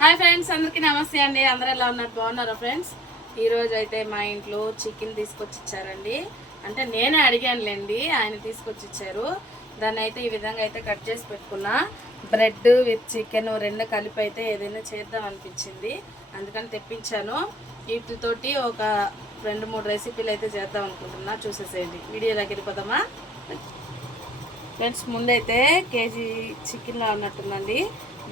Hi friends, అందరికీ నమస్తే అండి. అందరూ ఎలా ఉన్నారు? బాగున్నారా ఫ్రెండ్స్? ఈరోజు అయితే మా ఇంట్లో చికెన్ తీసుకొచ్చి ఇచ్చారండి. అంటే నేనే అడిగానులేండి, ఆయన తీసుకొచ్చి ఇచ్చారు. దాన్ని అయితే ఈ విధంగా అయితే కట్ చేసి పెట్టుకున్నా. బ్రెడ్ విత్ చికెన్ రెండు కలిపి అయితే ఏదైనా చేద్దాం అనిపించింది, అందుకని తెప్పించాను. వీటితోటి ఒక 2-3 రెసిపీలు అయితే చేద్దాం అనుకుంటున్నా. చూసేసేయండి, వీడియోలోకి వెళ్ళిపోదామా ఫ్రెండ్స్? ముందైతే కేజీ చికెన్లో ఉన్నట్టుందండి.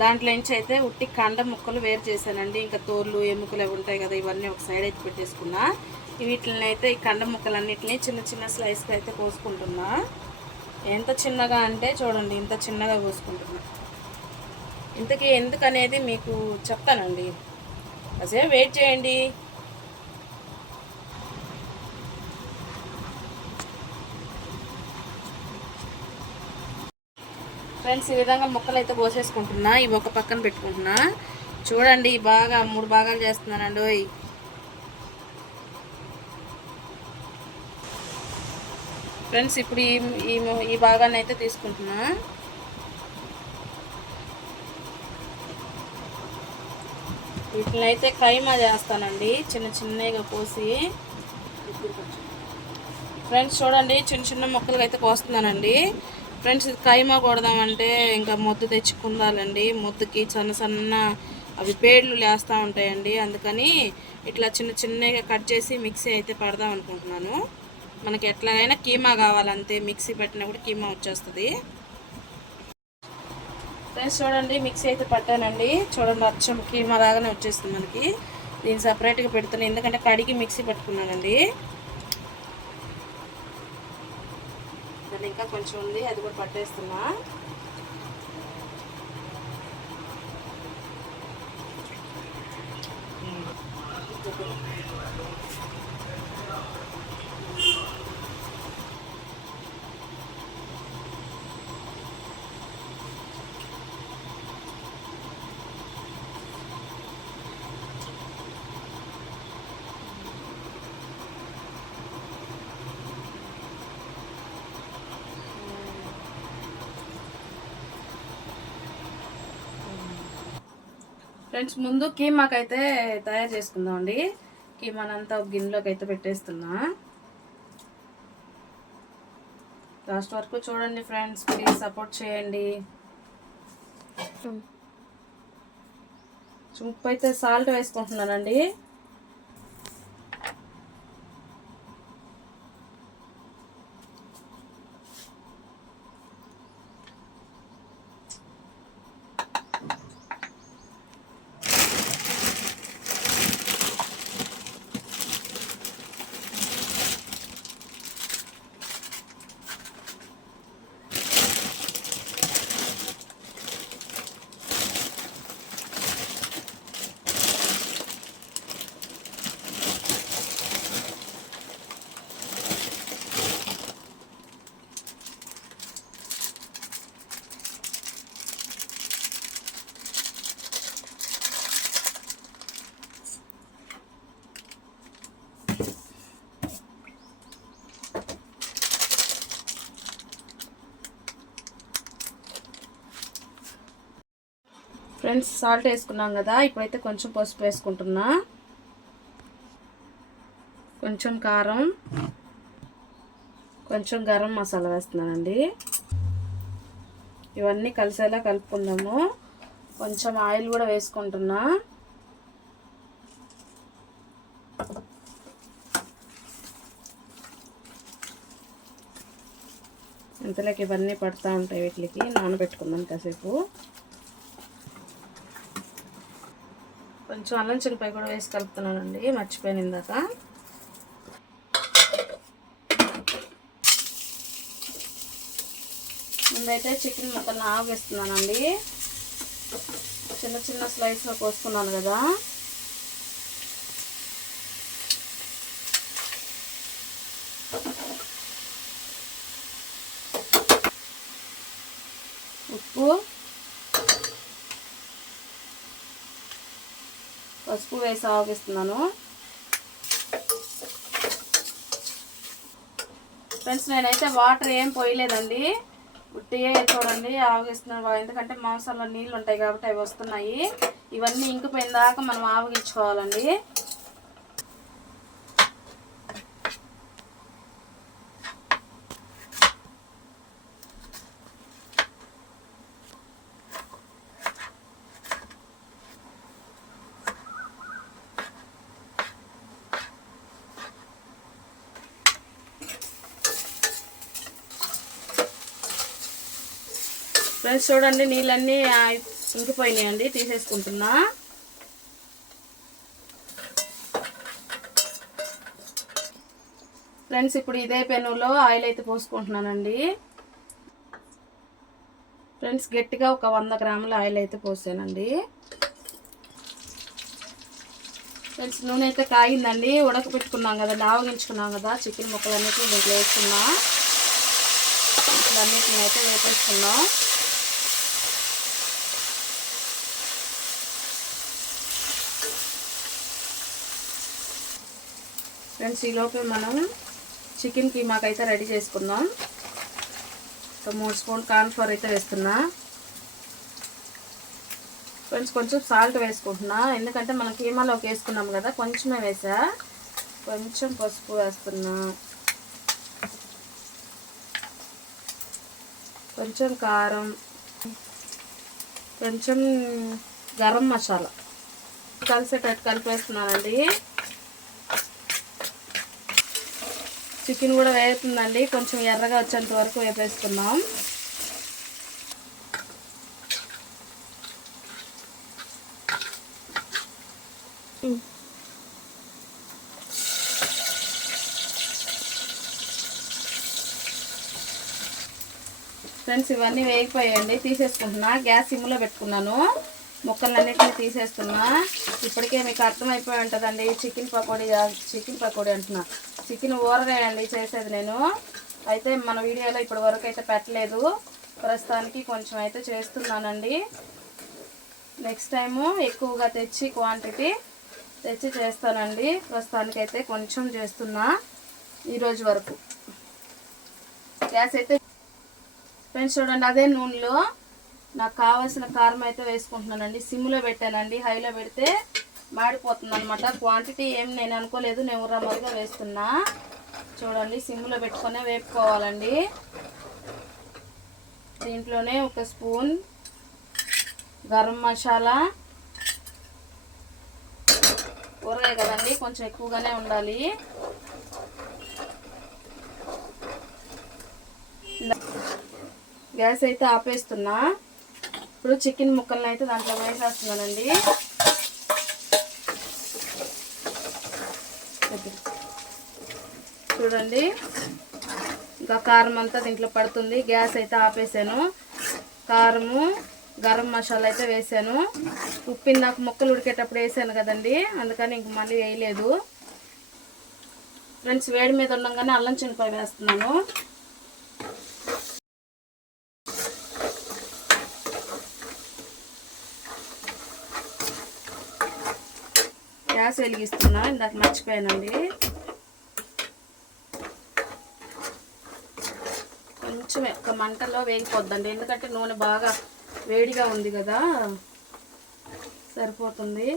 దాంట్లో నుంచి అయితే ఉట్టి కండ ముక్కలు వేరు చేశానండి. ఇంకా తోళ్ళు ఎముకలు అవి ఉంటాయి కదా, ఇవన్నీ ఒక సైడ్ అయితే పెట్టేసుకున్నా. వీటిని అయితే ఈ కండ ముక్కలన్నిటిని చిన్న చిన్న స్లైస్గా అయితే కోసుకుంటున్నా. ఎంత చిన్నగా అంటే చూడండి, ఇంత చిన్నగా కోసుకుంటున్నా. ఇంతకీ ఎందుకనేది మీకు చెప్తానండి, అదే వెయిట్ చేయండి. ఫ్రెండ్స్, ఈ విధంగా ముక్కలు అయితే కోసేసుకుంటున్నా. ఇవి ఒక పక్కన పెట్టుకుంటున్నా. చూడండి, బాగా 3 భాగాలు చేస్తున్నానండి. ఫ్రెండ్స్, ఇప్పుడు ఈ భాగాన్ని అయితే తీసుకుంటున్నా. వీటిని అయితే కైమా చేస్తానండి, చిన్న చిన్నగా కోసి. ఫ్రెండ్స్ చూడండి, చిన్న చిన్న ముక్కలుగా అయితే కోస్తున్నానండి. ఫ్రెండ్స్, ఇది కైమా కొడదామంటే ఇంకా మొద్దు తెచ్చుకుందాలండి. మొద్దుకి సన్న సన్న అవి పేర్లు లేస్తూ ఉంటాయండి. అందుకని ఇట్లా చిన్న చిన్నగా కట్ చేసి మిక్సీ అయితే పడదాం అనుకుంటున్నాను. మనకి ఎట్లాగైనా కీమా కావాలంతే, మిక్సీ పెట్టినప్పుడు కీమా వచ్చేస్తుంది. ఫ్రెండ్స్ చూడండి, మిక్సీ అయితే పట్టానండి. చూడండి, అచ్చం కీమా లాగానే వచ్చేస్తుంది మనకి. దీన్ని సపరేట్గా పెడుతున్నాను, ఎందుకంటే కడిగి మిక్సీ పట్టుకున్నానండి. దాన్ని ఇంకా కొంచెం ఉంది, అది కూడా పట్టేస్తున్నా. ఫ్రెండ్స్, ముందు కీమాకైతే తయారు చేసుకుందాం అండి. కీమానంతా ఒక గిన్నెలోకి అయితే పెట్టేస్తున్నా. లాస్ట్ వరకు చూడండి ఫ్రెండ్స్, ప్లీజ్ సపోర్ట్ చేయండి. ఉప్పు అయితే సాల్ట్ వేసుకుంటున్నానండి. ఫ్రెండ్స్, సాల్ట్ వేసుకున్నాం కదా, ఇప్పుడైతే కొంచెం పసుపు వేసుకుంటున్నా, కొంచెం కారం, కొంచెం గరం మసాలా వేస్తున్నానండి. ఇవన్నీ కలిసేలా కలుపుకుందాము. కొంచెం ఆయిల్ కూడా వేసుకుంటున్నా. ఇంతలోకి ఇవన్నీ పడుతూ ఉంటాయి, వీటికి నానబెట్టుకుందాం కాసేపు. కొంచెం అల్లం చిల్లిపాయ కూడా వేసి కలుపుతున్నానండి, మర్చిపోయాను ఇందాక. ముందైతే చికెన్ ముక్కలను ఆవేస్తున్నానండి. చిన్న చిన్న స్లైస్లో కోసుకున్నాను కదా. ఉప్పు, పసుపు వేసి ఆగిస్తున్నాను. ఫ్రెండ్స్, నేనైతే వాటర్ ఏం పోయలేదండి. ఉట్టియే చూడండి ఆవగిస్తున్నాను, ఎందుకంటే మాంసంలో నీళ్ళు ఉంటాయి కాబట్టి అవి వస్తున్నాయి. ఇవన్నీ ఇంకిపోయిన దాకా మనం ఆవగించుకోవాలండి. ఫ్రెండ్స్ చూడండి నీళ్ళన్నీ ఇంకిపోయినాయండి, తీసేసుకుంటున్నా. ఫ్రెండ్స్ ఇప్పుడు ఇదే పెనులో ఆయిల్ అయితే పోసుకుంటున్నానండి. ఫ్రెండ్స్ గట్టిగా ఒక 100 గ్రాముల ఆయిల్ అయితే పోసానండి. ఫ్రెండ్స్ నూనె అయితే కాగిందండి. ఉడకబెట్టుకున్నాం కదండి, ఆవగించుకున్నాం కదా చికెన్ ముక్కలన్నిటిని దీంట్లో వేసుకున్నా. అన్నిటిని అయితే వేపేసుకున్నాం. ఫ్రెండ్స్ ఈలోపు మనం చికెన్ కీమాకైతే రెడీ చేసుకుందాం. 3 స్పూన్ కార్న్ఫ్లోర్ అయితే వేస్తున్నా. ఫ్రెండ్స్ కొంచెం సాల్ట్ వేసుకుంటున్నా, ఎందుకంటే మనం కీమాలోకి వేసుకున్నాం కదా, కొంచెమే వేసా. కొంచెం పసుపు వేస్తున్నా, కొంచెం కారం, కొంచెం గరం మసాలా కలిసేటట్టు కలిపేస్తున్నానండి. చికెన్ కూడా వేస్తుందండి, కొంచెం ఎర్రగా వచ్చేంత వరకు వేపేసుకున్నాం. ఫ్రెండ్స్ ఇవన్నీ వేగిపోయాయండి, తీసేసుకుంటున్నా. గ్యాస్ సిమ్లో పెట్టుకున్నాను. ముక్కలన్నిటిని తీసేస్తున్నా. ఇప్పటికే మీకు అర్థమైపోయి ఉంటుందండి, చికెన్ పకోడీ అంటున్నా, చికెన్ ఊరగాయండి చేసేది నేను. అయితే మన వీడియోలో ఇప్పటి వరకు అయితే పెట్టలేదు, ప్రస్తుతానికి కొంచెం అయితే చేస్తున్నానండి. నెక్స్ట్ టైము ఎక్కువగా తెచ్చి క్వాంటిటీ తెచ్చి చేస్తానండి. ప్రస్తుతానికి అయితే కొంచెం చేస్తున్నా ఈరోజు వరకు. గ్యాస్ అయితే ఫ్రెండ్స్ చూడండి, అదే నూనెలో నాకు కావాల్సిన కారం అయితే వేసుకుంటున్నానండి. సిమ్లో పెట్టానండి, హైలో పెడితే మాడిపోతుంది అనమాట. క్వాంటిటీ ఏం నేను అనుకోలేదు, నేను ఉర్రమరుగా వేస్తున్నా. చూడండి సిమ్లో పెట్టుకునే వేపుకోవాలండి. దీంట్లోనే 1 స్పూన్ గరం మసాలా, ఊరగాయ కదండి కొంచెం ఎక్కువగానే ఉండాలి. గ్యాస్ అయితే ఆపేస్తున్నా. ఇప్పుడు చికెన్ ముక్కలను అయితే దాంట్లో వేసేస్తున్నానండి. చూడండి ఇంకా కారం అంతా దీంట్లో పడుతుంది. గ్యాస్ అయితే ఆపేసాను. కారము గరం మసాలా అయితే వేసాను. ఉప్పు నాకు ముక్కలు ఉడికేటప్పుడు వేసాను కదండి, అందుకని ఇంక మళ్ళీ వేయలేదు. ఫ్రెండ్స్ వేడి మీద ఉండగానే అల్లం చిన్నపాయ వేస్తున్నాను. గ్యాస్ వెలిగిస్తున్నా, ఇందాక మర్చిపోయానండి. కొంచెం ఒక మంటలో వేగిపోద్దండి, ఎందుకంటే నూనె బాగా వేడిగా ఉంది కదా, సరిపోతుంది.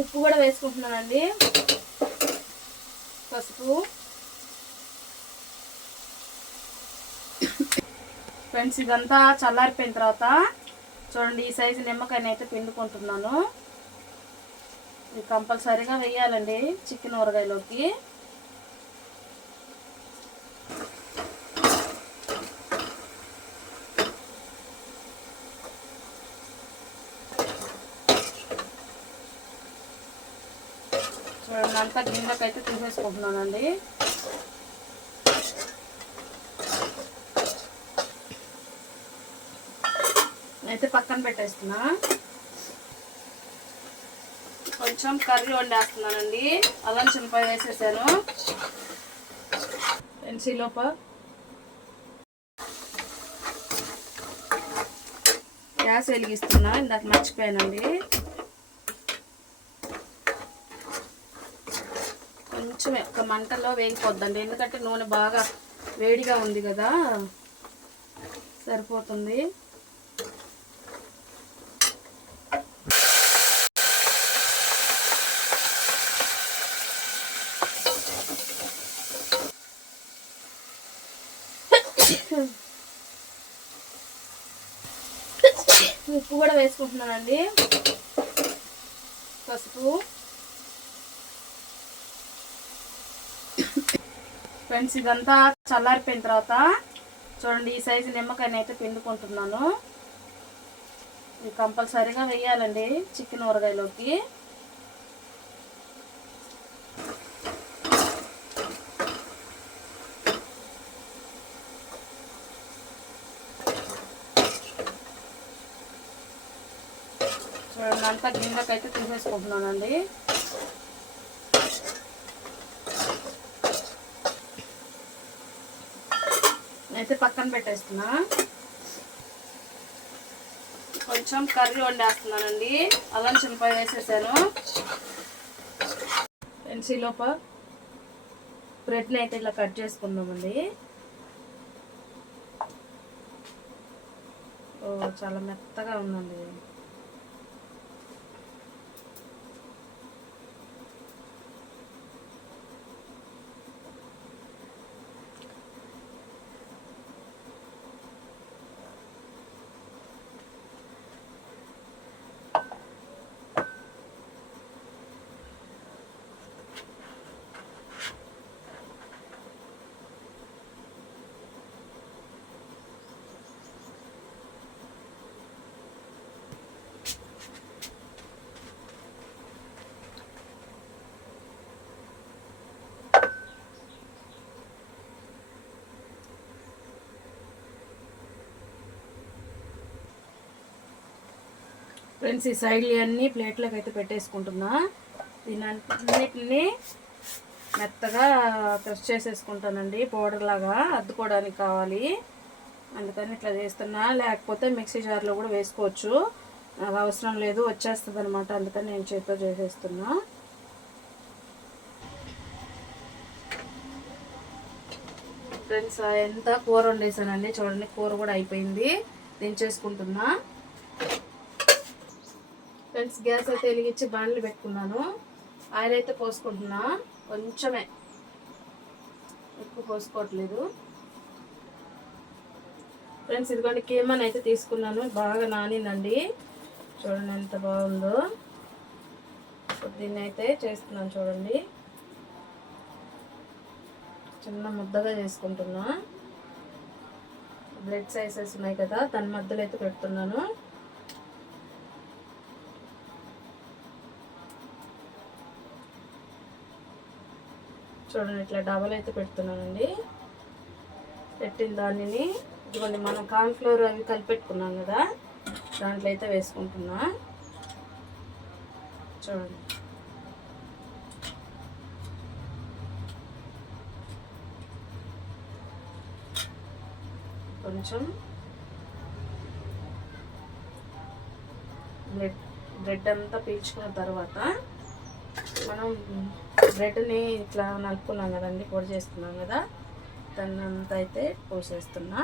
ఉప్పు కూడా వేసుకుంటున్నానండి, పసుపు. ఫ్రెండ్స్ ఇదంతా చల్లారిపోయిన తర్వాత చూడండి ఈ సైజు నిమ్మకాయని అయితే పిండుకుంటున్నాను. ఇది కంపల్సరీగా వేయాలండి చికెన్ ఊరగాయలోకి. చూడండి అంతా గిన్నెకైతే తీసేసుకుంటున్నానండి. అయితే పక్కన పెట్టేస్తున్నా. కొంచెం కర్రీ వండేస్తున్నానండి. అల్లం చిన్నపాయ వేసేసాను. పెన్సిలోప గ్యాస్ వెలిగిస్తున్నా, ఇందాక మర్చిపోయానండి. కొంచెం ఒక మంటలో వేగిపోద్దండి, ఎందుకంటే నూనె బాగా వేడిగా ఉంది కదా, సరిపోతుంది. ఉప్పు కూడా వేసుకుంటున్నానండి, పసుపు. ఫ్రెండ్స్ ఇదంతా చల్లారిపోయిన తర్వాత చూడండి, ఈ సైజు నిమ్మకాయని అయితే పిండుకుంటున్నాను. ఇది కంపల్సరీగా వేయాలండి చికెన్ ఊరగాయలోకి. చూడండి అంతా గిన్నెకైతే తీసేసుకుంటున్నానండి. అయితే పక్కన పెట్టేస్తున్నా. కొంచెం కర్రీ వండేస్తున్నానండి, అల్లం చిన్నపాయ వేసేసాను. పెన్సిలోప బ్రెడ్ని అయితే ఇలా కట్ చేసుకుందామండి. ఓ చాలా మెత్తగా ఉందండి. ఫ్రెండ్స్ ఈ సైడ్లు అన్నీ ప్లేట్లోకి అయితే పెట్టేసుకుంటున్నా. దీనన్నిటిని మెత్తగా క్రష్ చేసేసుకుంటానండి, పౌడర్ లాగా అద్దుకోవడానికి కావాలి, అందుకని ఇట్లా చేస్తున్నా. లేకపోతే మిక్సీ జార్లో కూడా వేసుకోవచ్చు, నాకు అవసరం లేదు, వచ్చేస్తుంది అనమాట, అందుకని నేను చేతితో చేసేస్తున్నా. ఫ్రెండ్స్ ఎంత కూర వండేసానండి, చూడండి కూర కూడా అయిపోయింది, దించేసుకుంటున్నా. ఫ్రెండ్స్ గ్యాస్ అయితే వెలిగించి బాండ్లు పెట్టుకున్నాను. ఆయిల్ అయితే పోసుకుంటున్నా, కొంచెమే, ఎక్కువ పోసుకోవట్లేదు. ఫ్రెండ్స్ ఇదిగోండి కీమాని అయితే తీసుకున్నాను, బాగా నానిందండి, చూడండి ఎంత బాగుందో. దీన్ని అయితే చేస్తున్నాను చూడండి, చిన్న ముద్దగా చేసుకుంటున్నా. బ్రెడ్ సైజెస్ ఉన్నాయి కదా, దాని మధ్యలో అయితే పెడుతున్నాను. చూడండి ఇట్లా డబల్ అయితే పెడుతున్నానండి. పెట్టిన దానిని ఇదిగోండి మనం కార్న్ఫ్లోర్ అవి కలిపెట్టుకున్నాం కదా, దాంట్లో అయితే వేసుకుంటున్నా. చూడండి కొంచెం బ్రెడ్ అంతా పీల్చుకున్న తర్వాత మనం బ్రెడ్ని ఇట్లా నలుపుకున్నాం కదండి, పొడి చేసుకున్నాం కదా, దాన్ని అంతా అయితే పోసేస్తున్నా.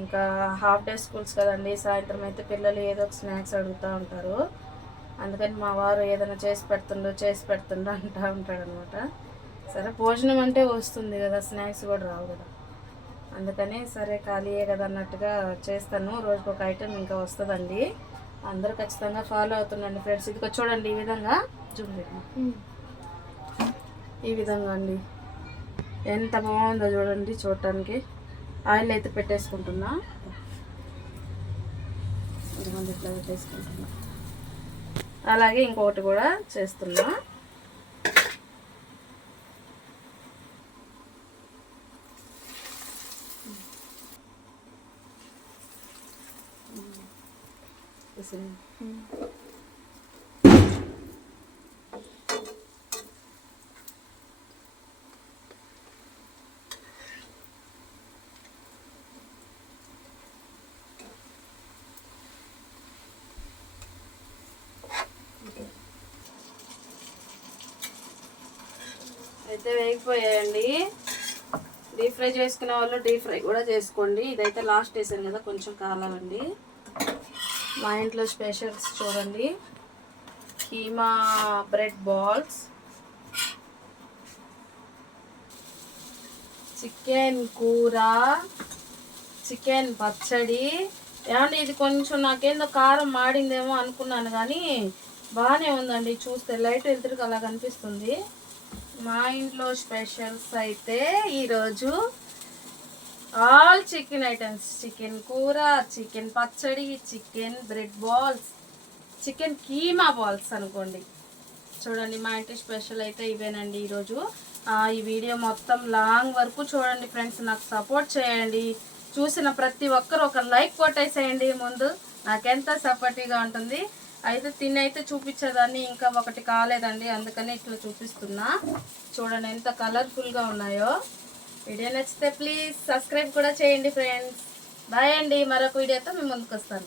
ఇంకా హాఫ్ డే స్కూల్స్ కదండి, సాయంత్రం అయితే పిల్లలు ఏదో ఒక స్నాక్స్ అడుగుతూ ఉంటారు, అందుకని మా వారు ఏదైనా చేసి పెడుతుండో అంటూ ఉంటాడు అనమాట. సరే భోజనం అంటే వస్తుంది కదా, స్నాక్స్ కూడా రావు కదా, అందుకని సరే ఖాళీయే కదా అన్నట్టుగా చేస్తాను. రోజుకు ఒక ఐటెం ఇంకా వస్తుందండి, అందరూ ఖచ్చితంగా ఫాలో అవుతుండండి ఫ్రెండ్స్. ఇది చూడండి ఈ విధంగా చూడండి, ఈ విధంగా అండి ఎంత బాగుందో చూడండి చూడటానికి. ఆయిల్ అయితే పెట్టేసుకుంటున్నా, ఇట్లా పెట్టేసుకుంటున్నా. అలాగే ఇంకొకటి కూడా చేస్తున్నా. అయితే వేగిపోయాయండి. డీప్ ఫ్రై చేసుకునే వాళ్ళు డీప్ ఫ్రై కూడా చేసుకోండి. ఇదైతే లాస్ట్ వేసాను కదా, కొంచెం కాలాలండి. మా ఇంట్లో స్పెషల్స్ చూడండి, కీమా బ్రెడ్ బాల్స్, చికెన్ కూర, చికెన్ పచ్చడి. ఏమంటే ఇది కొంచెం నాకేందో కారం మాడిందేమో అనుకున్నాను, కానీ బాగానే ఉందండి. చూస్తే లైట్ వెళ్తురికి అలా కనిపిస్తుంది. మా ఇంట్లో స్పెషల్స్ అయితే ఈరోజు ఆల్ చికెన్ ఐటమ్స్, చికెన్ కూర, చికెన్ పచ్చడి, chicken bread balls, chicken keema balls అనుకోండి. చూడండి మా ఇంటి స్పెషల్ అయితే ఇవేనండి ఈరోజు. ఈ వీడియో మొత్తం లాంగ్ వరకు చూడండి ఫ్రెండ్స్, నాకు సపోర్ట్ చేయండి. చూసిన ప్రతి ఒక్కరు ఒక లైక్ కొట్టేసేయండి, ముందు నాకెంత సపోర్టివ్గా ఉంటుంది. అయితే తినైతే చూపించేదాన్ని, ఇంకా ఒకటి కాలేదండి, అందుకని ఇట్లా చూపిస్తున్నా. చూడండి ఎంత కలర్ఫుల్గా ఉన్నాయో. వీడియో నచ్చితే ప్లీజ్ సబ్స్క్రైబ్ కూడా చేయండి ఫ్రెండ్స్. బాయ్ అండి, మరొక వీడియోతో మేము ముందుకు వస్తాను.